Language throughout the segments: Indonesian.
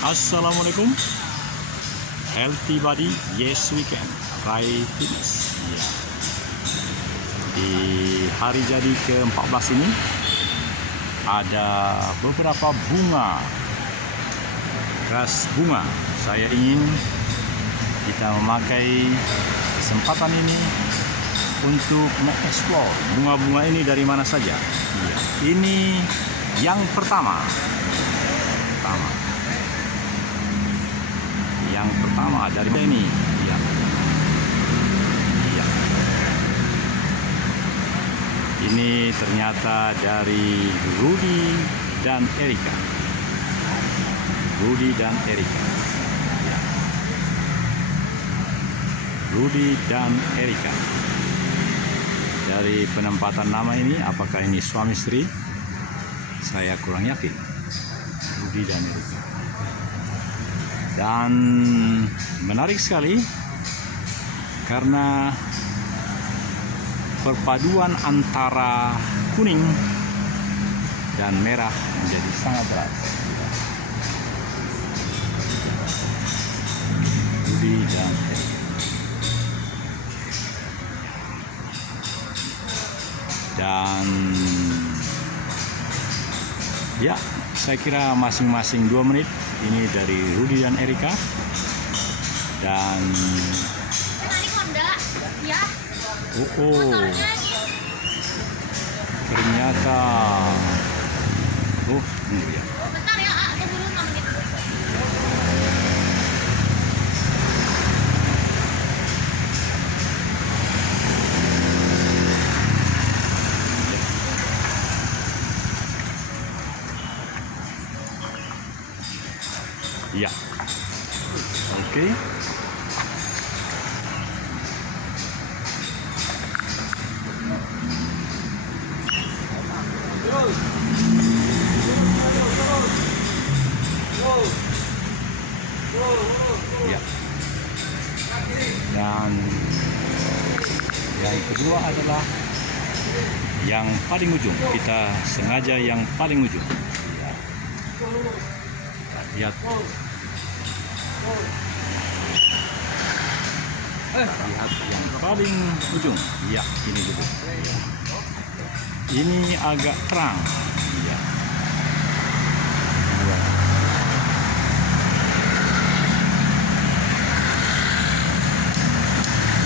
Assalamualaikum. Healthy body, yes we can. Rai Fitness. Ya. Di hari jadi ke-14 ini ada beberapa bunga, ras bunga. Saya ingin kita memakai kesempatan ini untuk mengeksplor bunga-bunga ini dari mana saja. Ya. Ini yang pertama. Yang pertama dari ini. Ya. Ya. Ini ternyata dari Rudy dan Erika. Rudy dan Erika. Ya. Rudy dan Erika. Dari penempatan nama ini, apakah ini suami istri? Saya kurang yakin. Rudy dan Erika. Dan menarik sekali karena perpaduan antara kuning dan merah menjadi sangat erat. Rudy dan Erika. Dan ya, saya kira masing-masing 2 menit. Ini dari Rudy dan Erika. Dan ternyata ini dia. Bentar ya, tunggu dulu 5 menit. Ya, oke. Ya. Dan yang kedua adalah yang paling ujung. Kita sengaja yang paling ujung. Lihat. Lihat yang paling ujung. Ya, ini dulu. Ini agak terang. Ya.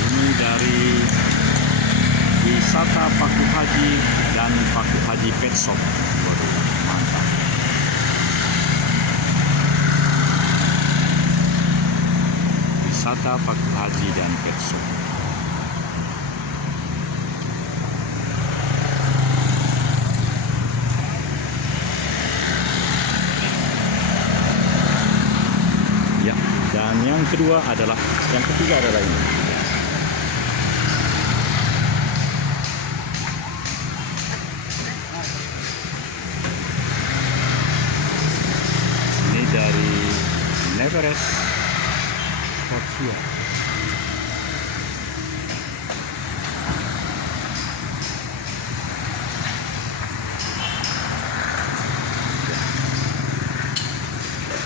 Ini dari wisata Paku Haji dan Paku Haji Pet Shop. Waduh, mantap. Wisata Paku Haji dan Pet Shop. Ya, dan yang ketiga adalah ini. Ini dari Neverest Sportswear.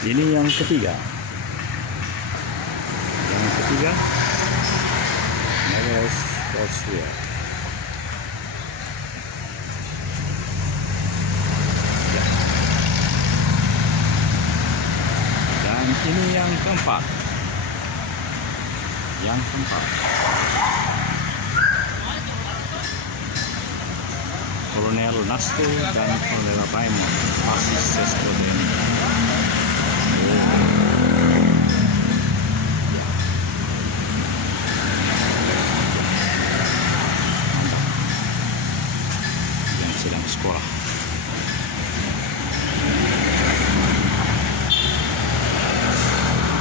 Ini yang ketiga. Neverest Sportswear. Ya. Dan ini yang keempat. Kolonel Nasto dan Kolonel Raymond masih Sesko Deni. Yang sedang sekolah.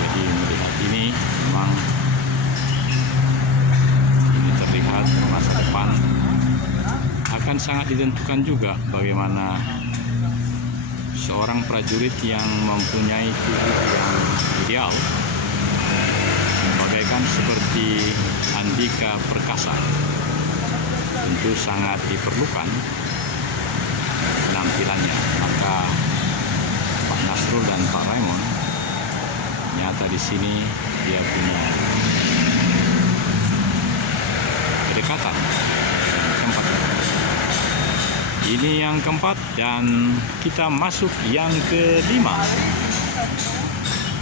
Jadi melihat ini memang terlihat masa depan akan sangat ditentukan juga bagaimana seorang prajurit yang mempunyai tubuh yang ideal bagaikan seperti Andika Perkasa tentu sangat diperlukan penampilannya. Maka Pak Nasrul dan Pak Raymond di sini dia punya kedekatan keempat. Ini yang keempat dan kita masuk yang kelima.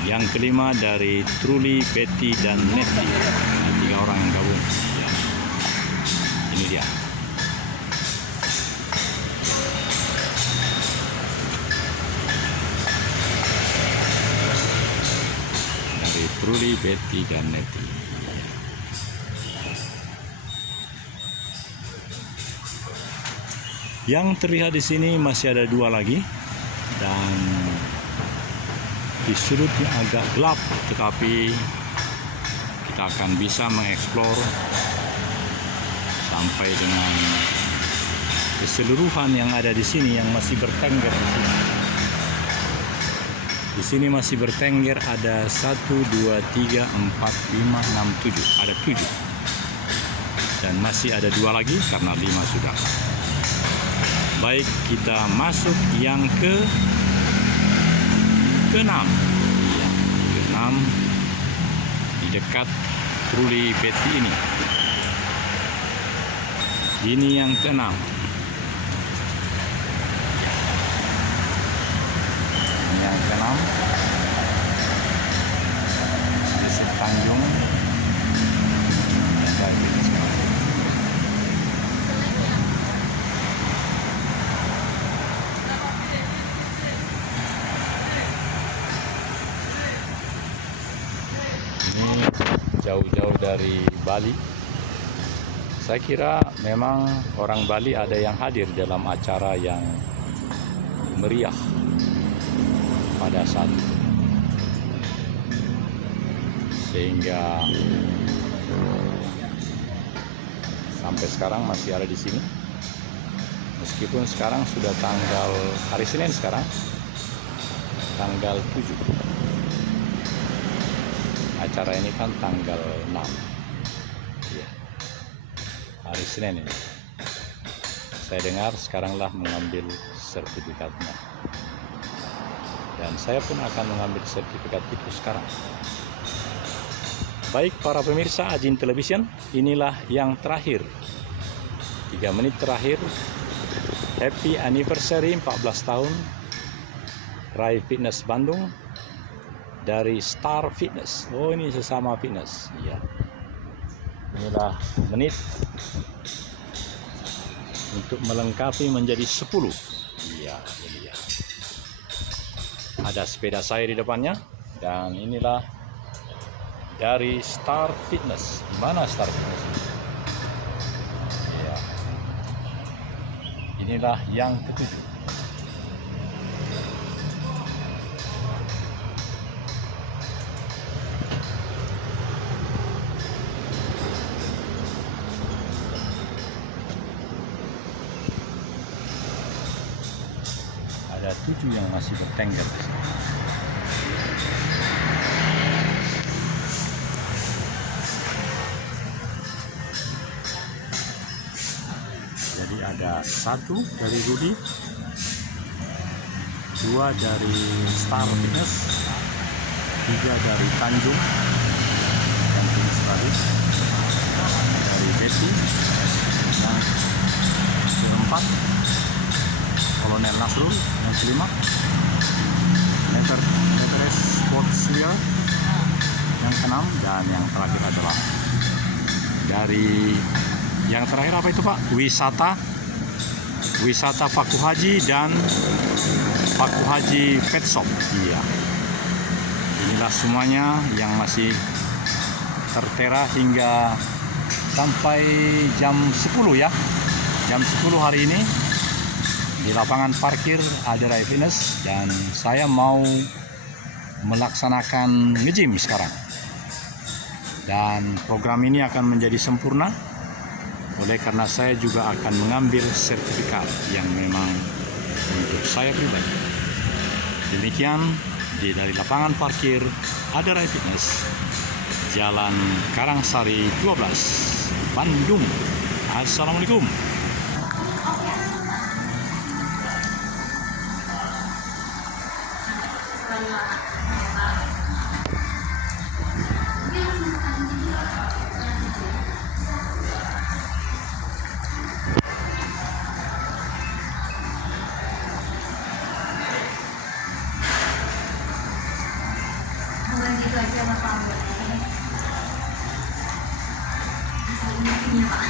Yang kelima dari Truly, Betty, dan Nettie. Ini 3 orang yang gabung. Ya. Ini dia. Dari Truly, Betty, dan Nettie. Yang terlihat di sini masih ada 2 lagi dan di sudutnya agak gelap, tetapi kita akan bisa mengeksplor sampai dengan keseluruhan yang ada di sini yang masih bertengger di sini. Di sini masih bertengger ada 1, 2, 3, 4, 5, 6, 7. Ada 7. Dan masih ada 2 lagi karena 5 sudah. Baik, kita masuk yang ke-6. Ya, ke-6 di dekat Truly Betty ini. Ini yang ke-6. Ini yang ke-6. Desa Tanjung. Ini jauh-jauh dari Bali. Saya kira memang orang Bali ada yang hadir dalam acara yang meriah pada saat itu. Sehingga sampai sekarang masih ada di sini. Meskipun sekarang sudah hari Senin sekarang, tanggal 7. Acara ini kan tanggal 6 ya, hari Senin ini. Saya dengar sekaranglah mengambil sertifikatnya, dan saya pun akan mengambil sertifikat itu sekarang. Baik para pemirsa Ajin Television, inilah yang terakhir, 3 menit terakhir. Happy anniversary 14 tahun Rai Fitness Bandung dari Star Fitness. Oh, ini sesama fitness. Iya. Inilah menit untuk melengkapi menjadi 10. Iya, ini dia. Ada sepeda saya di depannya dan inilah dari Star Fitness. Di mana Star Fitness ini? Iya. Inilah yang ke-7. Ada 7 yang masih bertengger di sini. Jadi ada 1 dari Rudy, 2 dari Star Fitness, 3 dari Tanjung yang fitness tadi, dari Betty, yang keempat Kolonel Nasrul, yang kelima Neveres Sportswear, yang keenam, dan yang terakhir adalah dari yang terakhir apa itu Pak? Wisata Paku Haji dan Paku Haji Pet Shop. Iya. Inilah semuanya yang masih tertera hingga sampai jam 10 ya. Jam 10 hari ini di lapangan parkir Rai Fitness, dan saya mau melaksanakan nge-gym sekarang. Dan program ini akan menjadi sempurna oleh karena saya juga akan mengambil sertifikat yang memang untuk saya pribadi. Demikian dari lapangan parkir Rai Fitness, Jalan Karangsari 12, Bandung. Assalamualaikum. ganti itu aja Bapak buat ini. Asal ini Pak.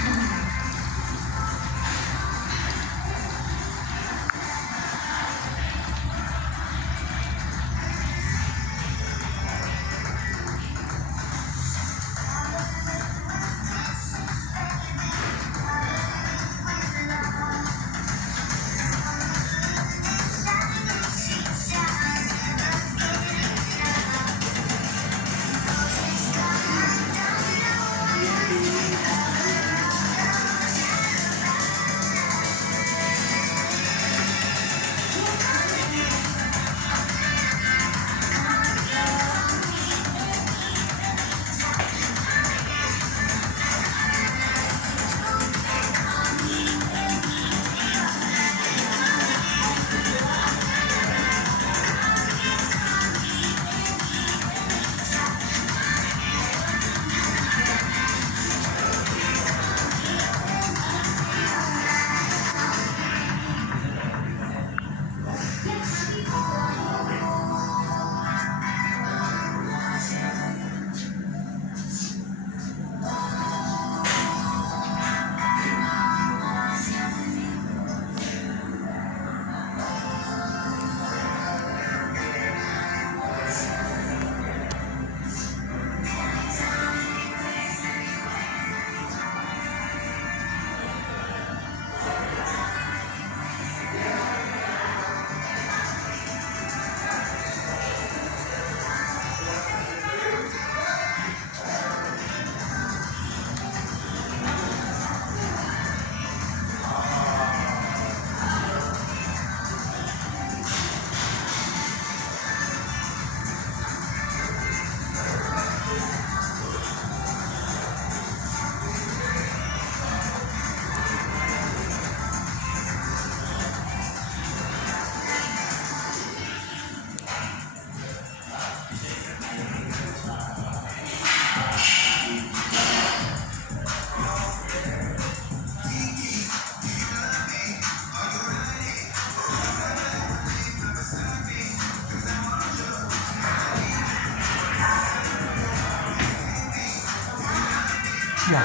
Ya,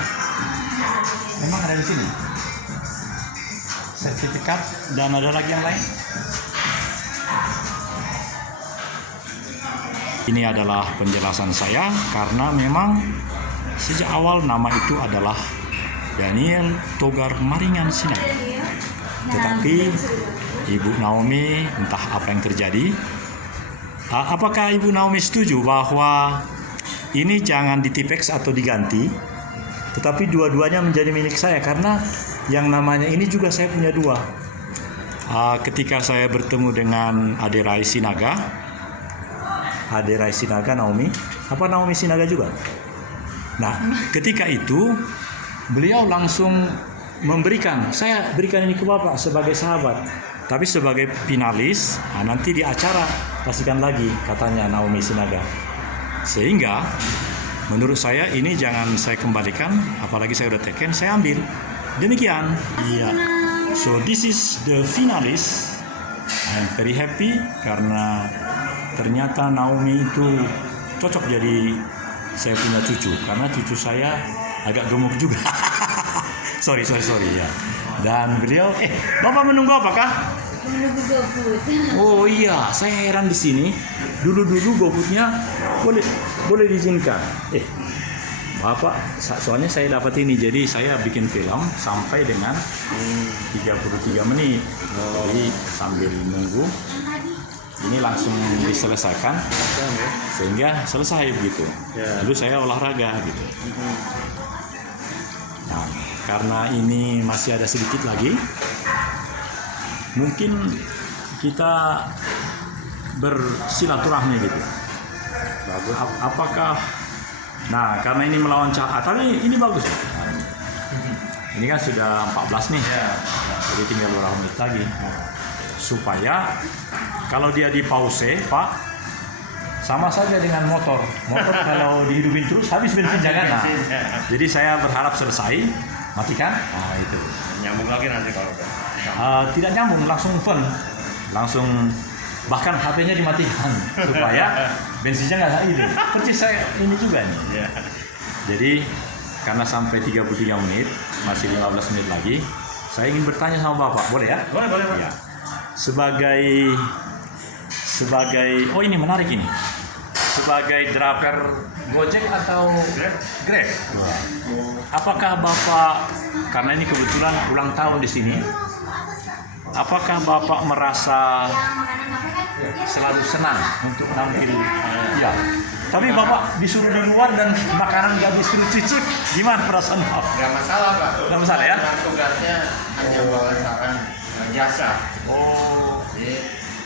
memang ada di sini. Sertifikat dan ada lagi yang lain. Ini adalah penjelasan saya karena memang sejak awal nama itu adalah Daniel Togar Maringan Sinaga. Tetapi Ibu Naomi entah apa yang terjadi. Apakah Ibu Naomi setuju bahwa ini jangan ditipex atau diganti, tetapi dua-duanya menjadi milik saya karena yang namanya ini juga saya punya dua. Ketika saya bertemu dengan Ade Rai Sinaga Naomi, apa Naomi Sinaga juga? Nah, ketika itu beliau langsung memberikan, saya berikan ini ke Bapak sebagai sahabat, tapi sebagai finalis, nanti di acara kasihkan lagi katanya Naomi Sinaga. Sehingga menurut saya ini jangan saya kembalikan, apalagi saya udah taken, saya ambil. Demikian. Iya. So this is the finalist. I'm very happy karena ternyata Naomi itu cocok jadi saya punya cucu, karena cucu saya agak gemuk juga. sorry ya. Dan beliau, Bapak menunggu apakah? Menunggu GoFood. Oh iya, saya heran di sini. Dulu GoFoodnya boleh diizinkan. Bapak, soalnya saya dapat ini, jadi saya bikin film sampai dengan 33 menit. Jadi sambil nunggu, ini langsung diselesaikan sehingga selesai begitu. Lalu saya olahraga gitu. Nah, karena ini masih ada sedikit lagi, mungkin kita bersilaturahmi gitu. Bagus. Apakah, nah karena ini melawan tapi ini bagus. Ini kan sudah 14 nih, jadi tinggal beberapa menit lagi. Supaya kalau dia di pause, Pak, sama saja dengan motor. Motor kalau dihidupin terus habis bensin jangan. Nah, jadi saya berharap selesai, matikan. Nah itu. Nyambung lagi nanti kalau tidak nyambung, langsung fun, langsung Bahkan HP-nya dimatikan supaya bensinnya nggak ini. Persis saya ini juga nih. Ya. Jadi karena sampai 33 menit, masih 15 menit lagi, saya ingin bertanya sama Bapak, boleh ya? Boleh, boleh, Pak. Ya. Sebagai oh ini menarik ini. Sebagai driver Gojek atau Grab? Apakah Bapak, karena ini kebetulan ulang tahun di sini, apakah Bapak merasa selalu senang untuk tampil? Ya. Tapi Bapak disuruh di luar dan makanan nggak disuruh cicip, gimana perasaan Bapak? Nggak masalah, Pak. Nggak masalah ya? Karena tugasnya hanya melancarkan jasa. Oh. Jadi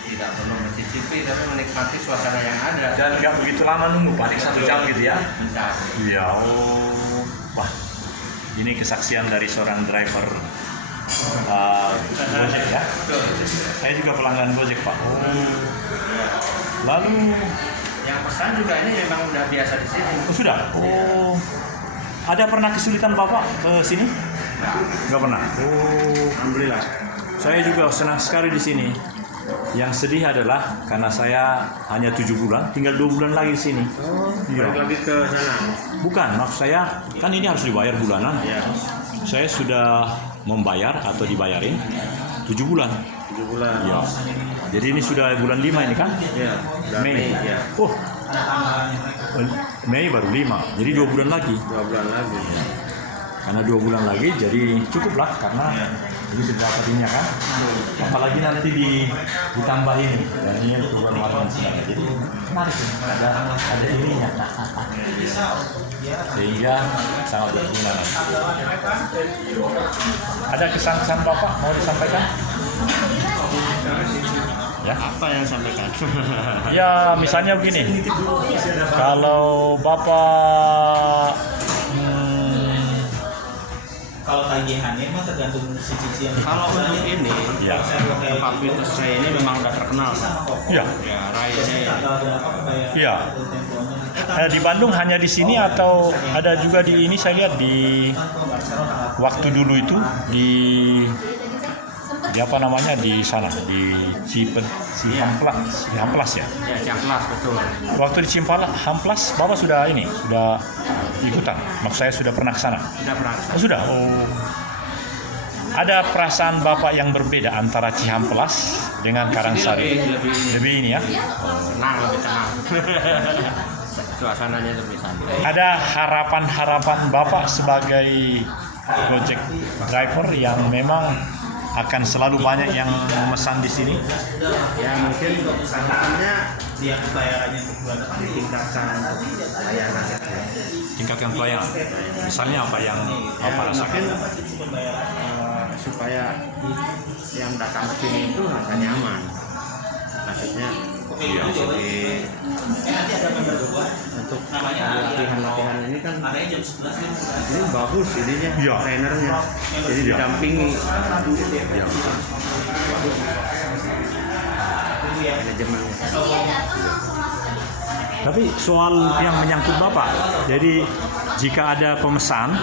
tidak perlu mencicipi, tapi menikmati suasana yang ada. Dan nggak begitu lama nunggu, paling 1 jam gitu ya? Bentar. Iya. Oh. Wah, ini kesaksian dari seorang driver Gojek ya? Saya juga pelanggan Gojek, Pak. Oh. Lalu Yang pesan juga ini memang udah biasa di sini. oh, sudah? Oh. Ada pernah kesulitan Bapak ke sini? Nggak pernah. Oh, alhamdulillah. Saya juga senang sekali di sini. Yang sedih adalah karena saya hanya 7 bulan, tinggal 2 bulan lagi di sini. Iya. Balik lagi ke sana. Bukan, maksud saya kan ini harus dibayar bulanan. Ya, Saya sudah membayar atau dibayarin 7 bulan. 7 bulan. Ya. Jadi ini sudah bulan 5 ini kan? Ya, udah Mei. ya. Oh, Mei baru 5, jadi 2 bulan lagi. 2 bulan lagi. Karena 2 bulan lagi, jadi cukuplah karena ini sudah dapat ini kan. Apalagi nanti ditambah ini, dan ini perubahan warna sini. Jadi menarik ini. Ada ininya. Sehingga sangat berguna nanti. Ada kesan-kesan Bapak mau disampaikan? Ya. Apa yang sampaikan? Ya, misalnya begini. Kalau Bapak Kalau tagihannya mah tergantung si cicilan. Kalau untuk ini, ya. tempat Vitus Ray ini memang udah terkenal. Ya. Ya, Ray ini. Iya. Di Bandung hanya di sini atau ada juga di ini saya lihat di waktu dulu itu di apa namanya di sana di Cihamplas ya. Ya, Ciamplas betul. Waktu di Cihamplas Bapak sudah ikutan. Maksud saya sudah pernah ke sana. Sudah pernah. Oh, sudah. Oh. Ada perasaan Bapak yang berbeda antara Cihamplas dengan Karangsari. Lebih ini ya. Tenang, lebih tenang. Suasananya lebih santai. Ada harapan Bapak sebagai Gojek driver yang memang akan selalu banyak yang memesan di sini. Ya, mungkin harapannya Dia bayarannya untuk bulan depan tingkatkan layanan. Tingkatkan pelayanan. Misalnya apa yang Ya, Bapak rasakan? mungkin supaya yang datang ke sini itu rasa nyaman. Maksudnya untuk latihan ini kan ini bagus ininya, Iya. trainernya, jadi Iya. didampingi Ya. manajemennya. Tapi soal yang menyangkut Bapak, jadi jika ada pemesan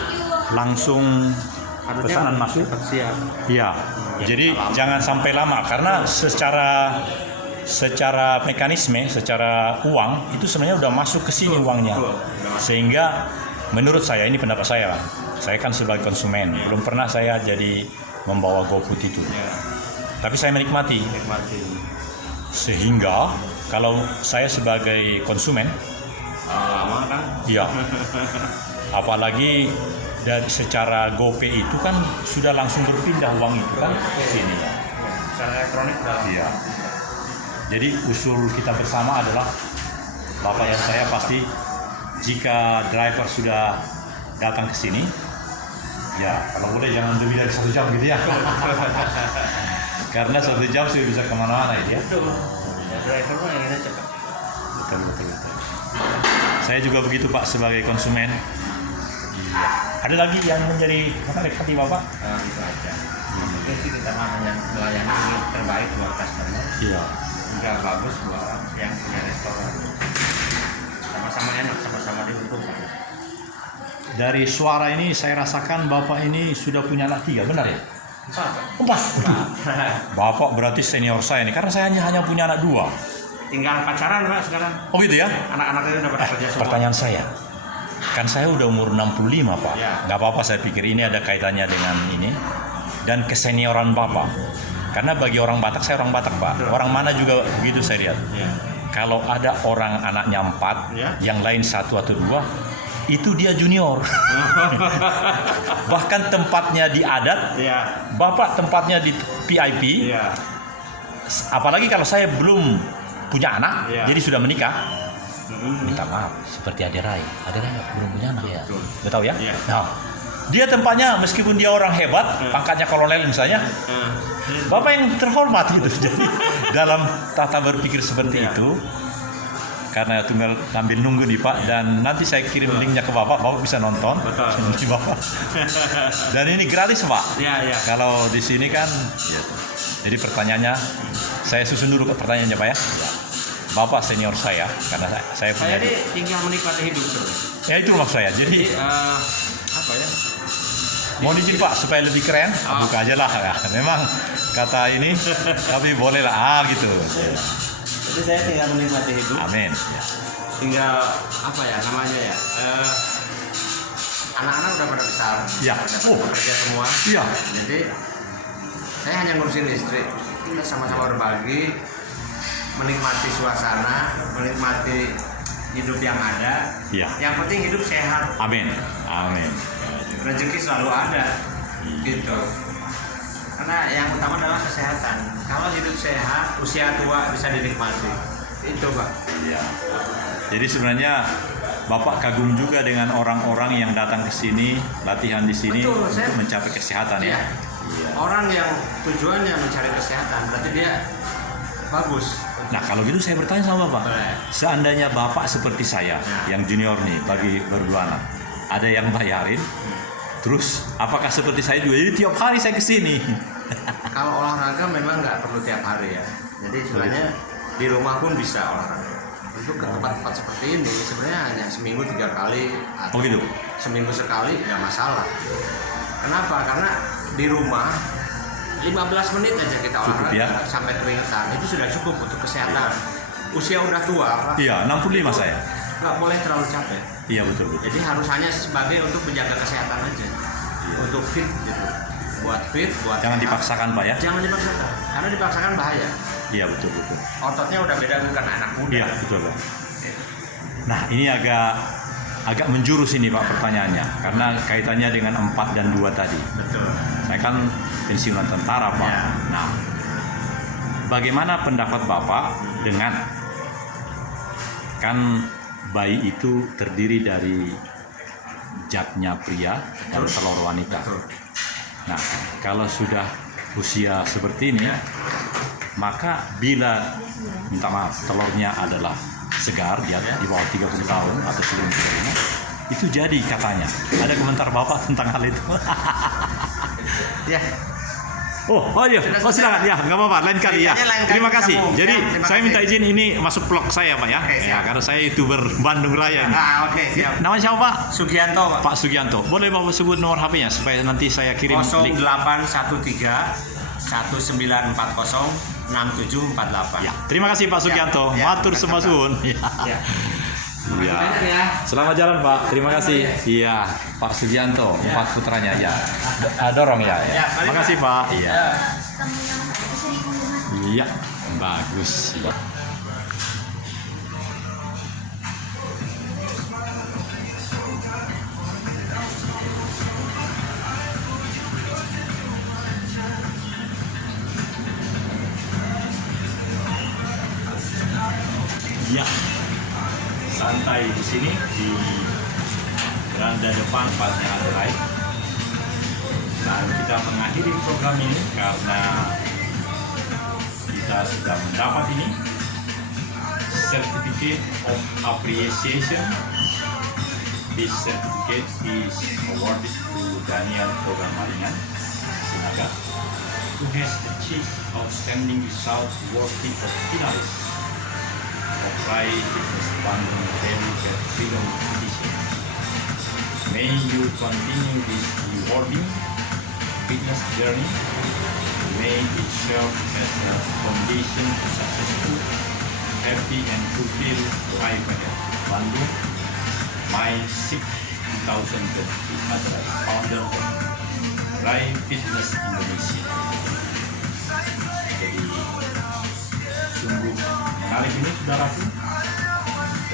langsung pesanan masuk. tetap siap. Iya. Jadi jangan sampai lama karena secara mekanisme, secara uang itu sebenarnya udah masuk ke sini uangnya. Sehingga menurut saya, ini pendapat saya kan sebagai konsumen, belum pernah saya jadi membawa GoFood itu. Tapi saya menikmati. Sehingga kalau saya sebagai konsumen, Lama kan? iya. Apalagi dari secara GoPay itu kan sudah langsung berpindah uang itu kan ke sini. Secara elektronik dah. Iya. Jadi usul kita bersama adalah Bapak dan saya pasti jika driver sudah datang ke sini, ya kalau boleh jangan lebih dari 1 jam gitu ya. Karena 1 jam sudah bisa kemana-mana ya. Driver mah yang ini cepat. Betul. Saya juga begitu Pak sebagai konsumen. Ada lagi yang menjadi menarik hati Bapak? Itu aja. Mungkin sih kita hanya melayani ini terbaik buat customer. Iya. Juga bagus buat yang punya restoran. Sama-sama enak, sama-sama diuntungkan. Dari suara ini saya rasakan Bapak ini sudah punya anak 3, benar ya? Empat. Bapak berarti senior saya nih, karena saya hanya punya anak 2. Tinggal pacaran Pak sekarang. Oh gitu ya? Anak-anaknya udah pada kerja semua. Pertanyaan saya, kan saya udah umur 65 Pak. Ya. Nggak apa-apa, saya pikir ini ada kaitannya dengan ini dan kesenioran Bapak. Karena bagi orang Batak, saya orang Batak Pak. Betul. Orang mana juga begitu saya lihat. Ya. Kalau ada orang anaknya 4, Ya. yang lain 1 atau 2, itu dia junior. Bahkan tempatnya di adat, Iya. Bapak tempatnya di PIP. Iya. Apalagi kalau saya belum punya anak, Ya. jadi sudah menikah. Mm-mm. Minta maaf, seperti Ade Rai. Ade Rai belum punya anak ya. Betul. Betul ya? Iya. Nah, dia tempatnya meskipun dia orang hebat, pangkatnya kolonel misalnya, Bapak yang terhormat gitu. Jadi dalam tata berpikir seperti Iya. itu, karena tinggal sambil nunggu nih Pak, dan nanti saya kirim linknya ke Bapak bisa nonton. Betul. Di Bapak. Dan ini gratis Pak. Iya, iya. Kalau di sini kan, jadi pertanyaannya, saya susun dulu ke pertanyaannya Pak ya. Bapak senior saya, karena saya punya. Saya ini tinggal menikmati hidup terus. Ya itu maksud saya. Jadi Apa ya? mau izin Pak supaya lebih keren, buka aja lah. Ya. Memang kata ini, tapi boleh lah gitu. Jadi saya tinggal menikmati hidup. Amin. Ya. Tinggal apa ya namanya ya? Anak-anak udah pada besar. Ya. Udah Oh. pada kerja semua. Iya. Jadi saya hanya ngurusin listrik. Kita sama-sama berbagi, menikmati suasana, menikmati hidup yang ada. Iya. Yang penting hidup sehat, Amin. Amin. rezeki selalu ada, gitu. Karena yang utama adalah kesehatan. Kalau hidup sehat, usia tua bisa dinikmati. Itu Pak. Iya. Jadi sebenarnya Bapak kagum juga dengan orang-orang yang datang ke sini, latihan di sini Betul, saya- untuk mencapai kesehatan ya. Iya. Orang yang tujuannya mencari kesehatan, berarti dia bagus. Nah kalau gitu saya bertanya sama Bapak, Boleh. seandainya Bapak seperti saya, Ya. yang junior nih, bagi berdua anak, ada yang bayarin, terus apakah seperti saya juga? Jadi tiap hari saya ke sini. Kalau olahraga memang nggak perlu tiap hari ya. Jadi sebenarnya di rumah pun bisa olahraga. Untuk ke tempat-tempat seperti ini sebenarnya hanya seminggu 3 kali atau Oh gitu? seminggu sekali nggak masalah. Kenapa? Karena di rumah 15 menit aja kita Cukup, olahraga ya? sampai keringetan itu sudah cukup untuk kesehatan. Usia udah tua, Pak, Iya, 65 saya. nggak boleh terlalu capek. Iya betul betul. Jadi harus hanya sebagai untuk menjaga kesehatan aja, untuk fit gitu. Buat fit, buat Jangan sehat. dipaksakan Pak ya. Jangan dipaksakan, karena dipaksakan bahaya. Iya betul betul. Ototnya udah beda bukan anak muda. Iya betul Pak. Nah ini agak menjurus ini Pak pertanyaannya, karena kaitannya dengan 4 dan 2 tadi. Betul. Saya kan pensiunan tentara Pak. Ya. Nah, bagaimana pendapat Bapak dengan kan bayi itu terdiri dari zatnya pria dan Betul. telur wanita. Betul. Nah, kalau sudah usia seperti ini, maka bila minta maaf telurnya adalah segar, dia di bawah 30 tahun atau sebelum 35, itu jadi katanya. Ada komentar Bapak tentang hal itu? Ya. Oh iya, Sudah oh silakan ya, nggak apa-apa, lain kali ya. Ceritanya lain kali Terima kasih. sambung. Jadi Ya, terima saya kasih. minta izin ini masuk vlog saya Pak ya. Oke, Ya, siap. karena saya YouTuber Bandung Raya. nih. Oke, siap. Namanya siapa Pak? Sugianto, Pak. Pak Sugianto. Boleh Bapak sebut nomor HP-nya supaya nanti saya kirim link. 0813 1940 6748. Ya, terima kasih Pak Sugianto. Ya, Matur sama-sama. semasun. Ya. Ya. Iya. Banyak ya. Selamat jalan Pak. Terima kasih. Iya, Pak Sugianto, Ya. 4 putranya ya. Dorong ya. Ya, balik, Terima kasih Pak. Iya. Kamu yang bisa dikubur. Iya, bagus. Ya. Ya, santai di sini di beranda depan tempatnya Rai. Dan kita mengakhiri program ini karena kita sudah mendapat ini Certificate of Appreciation. This certificate is awarded to Daniel Programaringan Sinaga, who has achieved outstanding results worthy of finalists of Rai Fitness Bandung Daily Freedom Edition. May you continue this rewarding fitness journey. May it serve as a foundation to successful, happy, and fulfilled life ahead. Bandung, May 6, 2020 adalah founder Rai Fitness Indonesia. Jadi sungguh menarik ini saudaraku,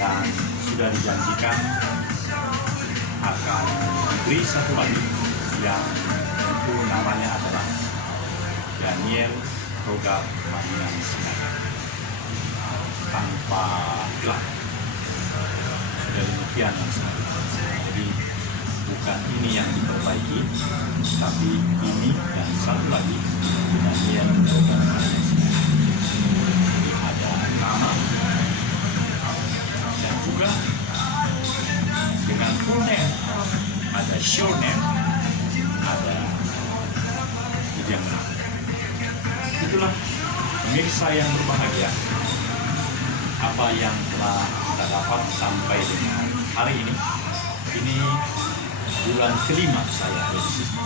dan sudah dijanjikan akan diberi satu lagi yang tentu namanya adalah Daniel Roga Manian Sinaga tanpa gelar. Sudah demikian yang jadi bukan ini yang diperbaiki, tapi ini dan satu lagi Daniel Roga Manian Sinaga. Jadi ada nama dan juga dengan full name, ada show name, ada itu yang benar. Itulah pemirsa yang berbahagia, apa yang telah kita dapat sampai dengan hari ini. Ini bulan kelima saya di sini.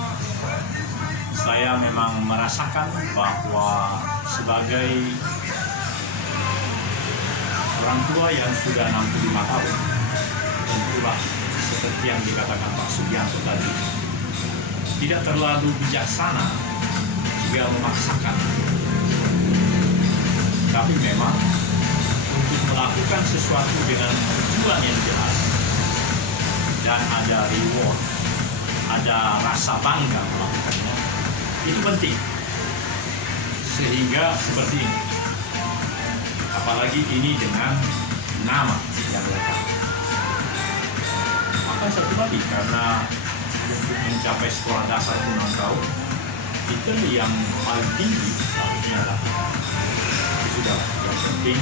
Saya memang merasakan bahwa sebagai orang tua yang sudah 65 tahun, tentulah seperti yang dikatakan Pak Sugianto tadi, tidak terlalu bijaksana jika memaksakan. Tapi memang untuk melakukan sesuatu dengan tujuan yang jelas dan ada reward, ada rasa bangga melakukannya, itu penting. Sehingga seperti ini, apalagi ini dengan nama yang lengkap. Maka satu lagi, karena untuk mencapai sekolah dasar puluhan tahun, itu yang paling tinggi harusnya adalah sudah yang penting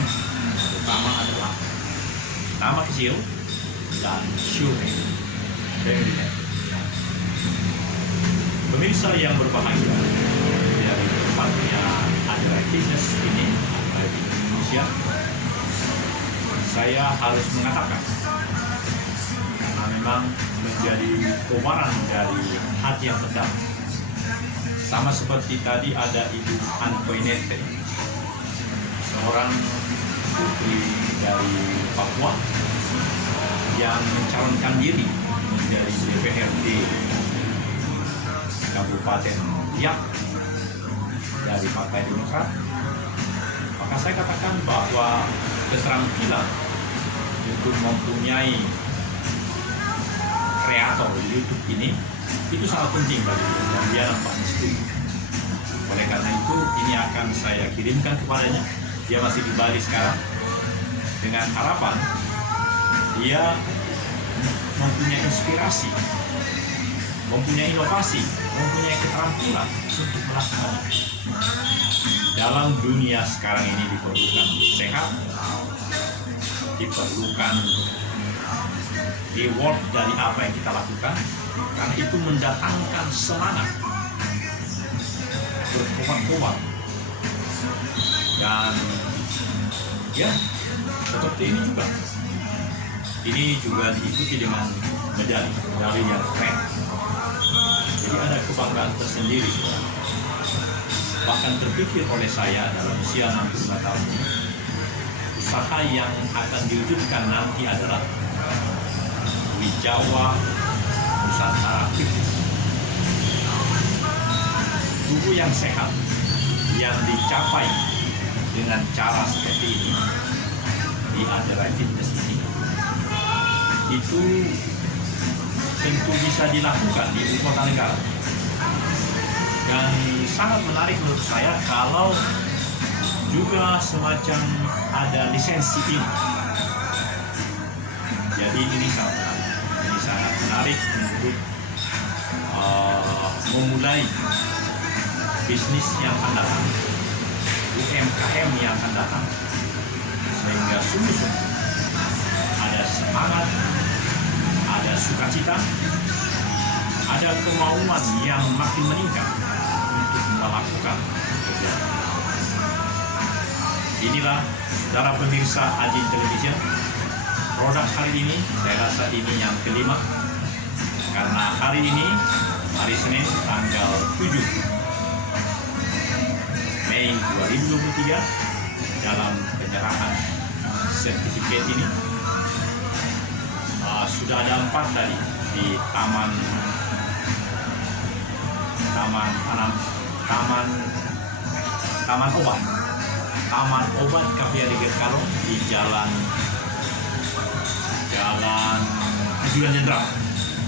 utama adalah nama kecil dan syukur. Pemirsa yang berbahagia, dari tempatnya adalah fitness ini di Indonesia, saya harus mengatakan karena memang menjadi kobaran dari hati yang pedang. Sama seperti tadi ada Ibu Antoinette, seorang putri dari Papua yang mencalonkan diri menjadi DPRD Kabupaten Biak dari Partai Demokrat. Maka saya katakan bahwa keterampilan untuk mempunyai kreator YouTube ini itu sangat penting bagi dia, dan dia nampaknya setuju. Oleh karena itu, ini akan saya kirimkan kepadanya. Dia masih di Bali sekarang, dengan harapan dia mempunyai inspirasi, mempunyai inovasi, mempunyai keterampilan untuk melakukannya. Dalam dunia sekarang ini diperlukan sehat, diperlukan reward dari apa yang kita lakukan, karena itu mendatangkan semangat berkobar-kobar. Dan ya seperti ini juga, ini juga diikuti dengan medali yang keren. Jadi ada kebanggaan tersendiri, saudara. Bahkan terpikir oleh saya dalam usia 65 tahun ini, usaha yang akan diwujudkan nanti adalah Wijawa Nusantara Fitness. Tubuh yang sehat yang dicapai dengan cara seperti ini di Rai Fitness ini, itu tentu bisa dilakukan di ibu kota negara. Dan sangat menarik menurut saya kalau juga semacam ada lisensi ini. Jadi ini sangat menarik. Ini sangat menarik untuk memulai bisnis yang akan datang, UMKM yang akan datang, sehingga sungguh-sungguh ada semangat, ada sukacita, ada kemauan yang makin meningkat untuk melakukan kegiatan. Inilah saudara pemirsa Ajin Television, produk hari ini saya rasa ini yang kelima, karena hari ini hari Senin tanggal 7 Mei 2023 dalam penyerahan sertifikat ini. Sudah ada 4 tadi di Taman Obat KPAD Gerkalong di Jalan Ajudan Jenderal.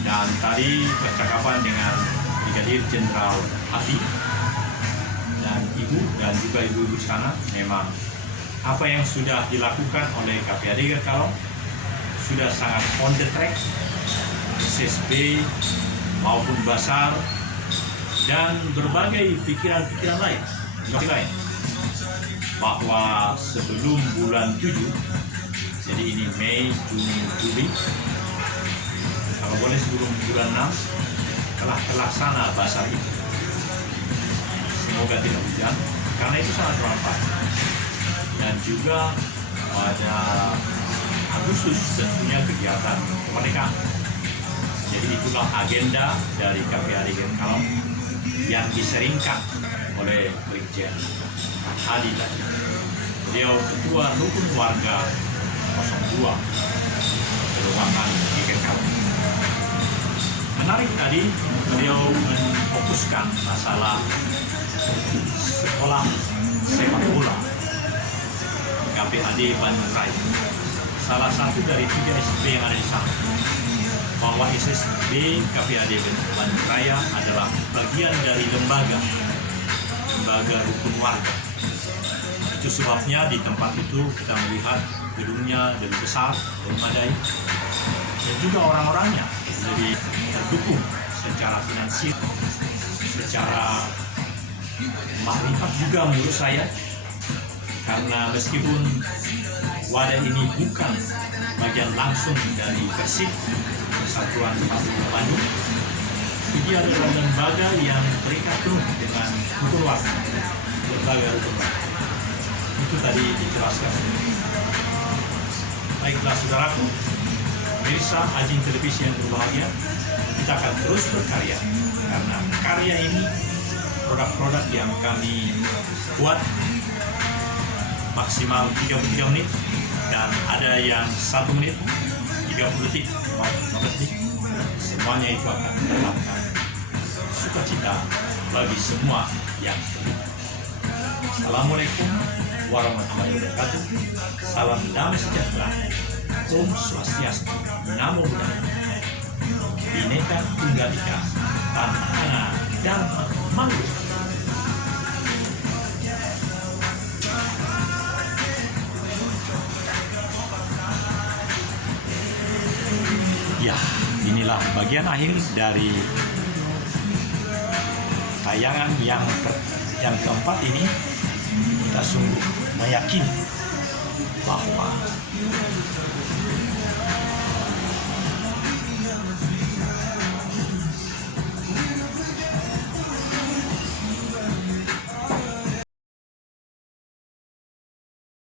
Dan tadi percakapan dengan Brigadir Jenderal Hadi dan ibu dan juga ibu-ibu sana, memang apa yang sudah dilakukan oleh KPAD Gerkalong sudah sangat on the track. SSB maupun Basar dan berbagai pikiran-pikiran lain bahwa sebelum bulan 7, jadi ini Mei, Juni, Juli, kalau boleh sebelum bulan 6 telah terlaksana Basar itu. Semoga tidak hujan karena itu sangat bermanfaat. Dan juga pada Agustus tentunya kegiatan kemerdekaan. Jadi itulah agenda dari KPAD Gerkalong yang diseringkan oleh Brigjen Hadi tadi. Beliau Ketua Rukun Warga 02 Perumahan di Gerkalong. Menarik tadi beliau memfokuskan masalah sekolah sepak bola KPAD Bandung Raya. Salah satu dari 3 SSB yang ada di sana, bahwa SSB KPAD Bandung Raya adalah bagian dari lembaga rukun warga. Itu sebabnya di tempat itu kita melihat gedungnya lebih besar, lebih memadai, dan juga orang-orangnya lebih terdukung secara finansial, secara makrifat juga menurut saya. Karena meskipun wadah ini bukan bagian langsung dari Persib, Persatuan Sepak Bola Bandung, dia adalah lembaga yang terikat penuh dengan rukun warga, lembaga rukun warga. Itu tadi dijelaskan. Baiklah saudaraku, pemirsa Ajin Televisi yang berbahagia, kita akan terus berkarya karena karya ini produk-produk yang kami buat maksimal 33 menit dan ada yang 1 menit 30 detik 15 detik. Semuanya itu akan mendapatkan sukacita bagi semua yang terlibat. Assalamualaikum warahmatullahi wabarakatuh. Salam damai sejahtera. Om Swastiastu. Namo Buddhaya. Bhinneka Tunggal Ika. Tantana Dhamma Manggu. Ya, inilah bagian akhir dari tayangan yang keempat ini. Kita sungguh meyakini bahwa